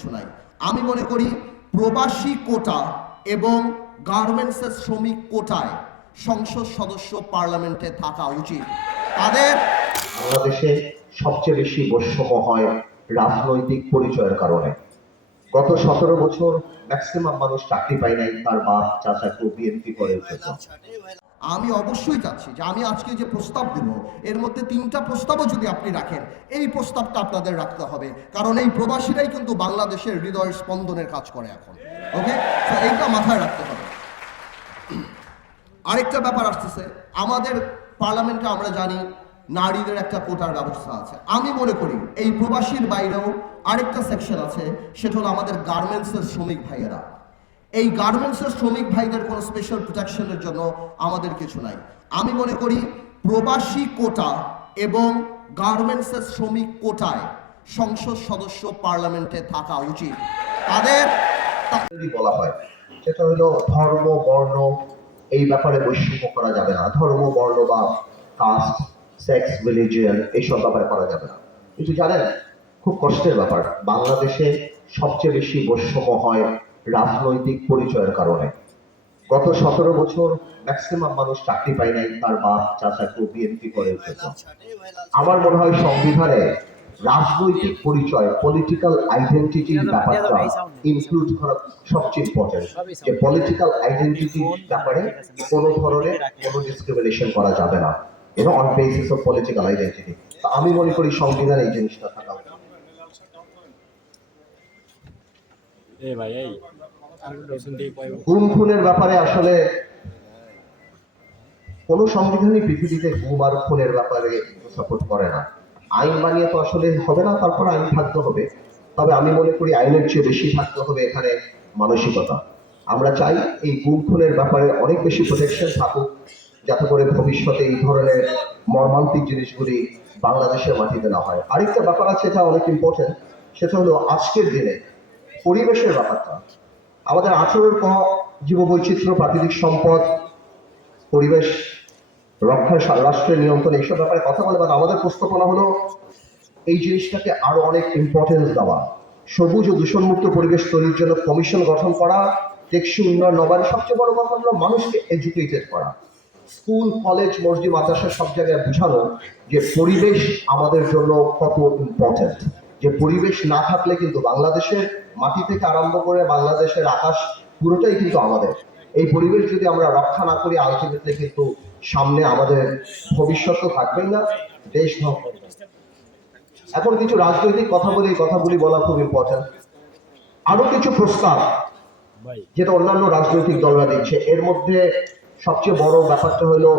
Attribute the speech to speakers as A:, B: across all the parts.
A: কিছু নাই আমি মনে করি প্রবাসী কোটা এবং গার্মেন্টসের শ্রমিক কোটায় সংসদ সদস্য পার্লামেন্টে থাকা উচিত। তাদের
B: বাংলাদেশে সবচেয়ে বেশি বৈষম্য হয় রাজনৈতিক পরিচয়ের কারণে। গত সতেরো বছর ম্যাক্সিমাম মানুষ চাকরি পায় নাই, তার বাপ চাচাকে বিএনপি করে
A: আমি অবশ্যই চাচ্ছি যে আমি আজকে যে প্রস্তাব দেব এর মধ্যে তিনটা প্রস্তাবও যদি আপনি রাখেন, এই প্রস্তাবটা আপনাদের রাখতে হবে। কারণ এই প্রবাসীরাই কিন্তু বাংলাদেশের হৃদয়ের স্পন্দনের কাজ করে এখন। ওকে তো এইটা মাথায় রাখতে হবে। আরেকটা ব্যাপার আসতেছে, আমাদের পার্লামেন্টে আমরা জানি নারীদের একটা কোটার ব্যবস্থা আছে। আমি মনে করি এই প্রবাসীর বাইরেও আরেকটা সেকশন আছে, সেটা হলো আমাদের গার্মেন্টসের শ্রমিক ভাইয়েরা। এই গার্মেন্টসের শ্রমিক ভাইদের কোনো স্পেশাল প্রোটেকশনের জন্য আমাদের কিছু নাই। আমি মনে করি প্রবাসী কোটা এবং গার্মেন্টসের শ্রমিক কোটায় সংসদ সদস্য পার্লামেন্টে থাকা উচিত। তাদের
B: বলা হয়, সেটা হলো ধর্ম, বর্ণ, এই ব্যাপারে বৈষম্য করা যাবে না। ধর্ম, বর্ণ বা কাস্ট সেক্স রিলিজিয়ন এইসব ব্যাপারে করা যাবে না। কিন্তু জানেন, খুব কষ্টের ব্যাপার। বাংলাদেশে সবচেয়ে বেশি বৈষম্য হয় রাজনৈতিক পরিচয়ের কারণে। গত সতেরো বছর ম্যাক্সিমাম মানুষ চাকরি পায় নাই তার বাপ চাচাকে বিএনপি করে আমার মনে হয় সংবিধানে রাজনৈতিক পরিচয় পলিটিক্যাল আইডেন্টিটির ব্যাপারটা ইনক্লুড করা সবচেয়ে ইম্পর্টেন্ট যে পলিটিক্যাল আইডেন্টিটির ব্যাপারে কোনো ধরনের কোনো ডিসক্রিমিনেশন করা যাবে না। এটা on basis of political identity আমি মনে করি সংবিধানে এই জিনিসটা থাকা
C: এ ভাই
B: খুনের ব্যাপারে আসলে কোনো সংবিধানই পৃথিবীতে গুম আর খুনের ব্যাপারে সাপোর্ট করে না। আইন বানিয়ে তো আসলে হবে না, তারপর আইন থাকতে হবে। তবে আমি মনে করি আইনের চেয়ে বেশি থাকতে হবে এখানে মানসিকতা। আমরা চাই এই গুম খুনের ব্যাপারে অনেক বেশি প্রোটেকশন থাকুক, যাতে করে ভবিষ্যতে এই ধরনের মর্মান্তিক জিনিসগুলি বাংলাদেশের মাটিতে না হয়। আরেকটা ব্যাপার আছে এটা অনেক ইম্পর্টেন্ট সেটা হলো আজকের দিনে পরিবেশের ব্যাপারটা। আমাদের আঠেরোর ক জীববৈচিত্র্য, প্রাকৃতিক সম্পদ, পরিবেশ, রক্ষা, রাষ্ট্রের নিয়ন্ত্রণ এইসব ব্যাপারে কথা বলে বাট আমাদের প্রস্তাবনা হলো এই জিনিসটাকে আরও অনেক ইম্পর্টেন্স দেওয়া। সবুজ ও দূষণমুক্ত পরিবেশ তৈরির জন্য কমিশন গঠন করা, টেকসই উন্নয়ন নবায়ন সবচেয়ে বড় কথা হলো মানুষকে এডুকেটেড করা। স্কুল কলেজ মসজিদ, মাদ্রাসা সব জায়গায় বোঝানো যে পরিবেশ আমাদের জন্য কত ইম্পর্টেন্ট যে পরিবেশ না থাকলে কিন্তু বাংলাদেশের মাটি থেকে আরম্ভ করে বাংলাদেশের আকাশ পুরোটাই কিন্তু আমাদের। এই পরিবেশ যদি আমরা রক্ষা না করি, আলটিমেটলি কিন্তু সামনে আমাদের ভবিষ্যৎ থাকবেই না, দেশ ধ্বংস এখন কিছু রাজনৈতিক কথা বলি, এই কথাগুলি বলা খুব ইম্পর্টেন্ট আরও কিছু প্রস্তাব যেটা অন্যান্য রাজনৈতিক দলরা দিচ্ছে। এর মধ্যে সবচেয়ে বড় ব্যাপারটা হলো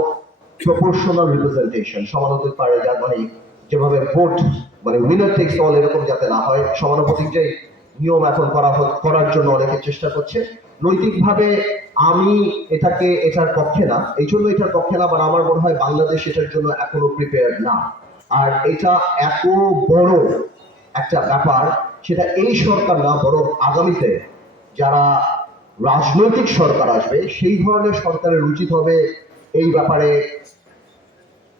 B: প্রপোর্শনাল রিপ্রেজেন্টেশন সমানুপাতিক যার মানে যেভাবে ভোট মানে উইনার টেক্স অল এরকম যাতে না হয় সমানুপাতিক যে নিয়ম এখন করা করার জন্য অনেকে চেষ্টা করছে। নৈতিকভাবে আমি এটাকে, এটার পক্ষে না, এই জন্য এটার পক্ষে না বাট আমার মনে হয় বাংলাদেশ এটার জন্য এখনও প্রিপেয়ার না। আর এটা এত বড় একটা ব্যাপার, সেটা এই সরকার না, বরং আগামীতে যারা রাজনৈতিক সরকার আসবে, সেই ধরনের সরকারের উচিত হবে এই ব্যাপারে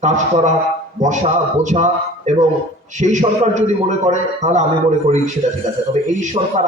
B: কাজ করা, বসা, বোঝা এবং সেই সরকার যদি মনে করে, তাহলে আমি মনে করি সেটা ঠিক আছে। তবে এই সরকার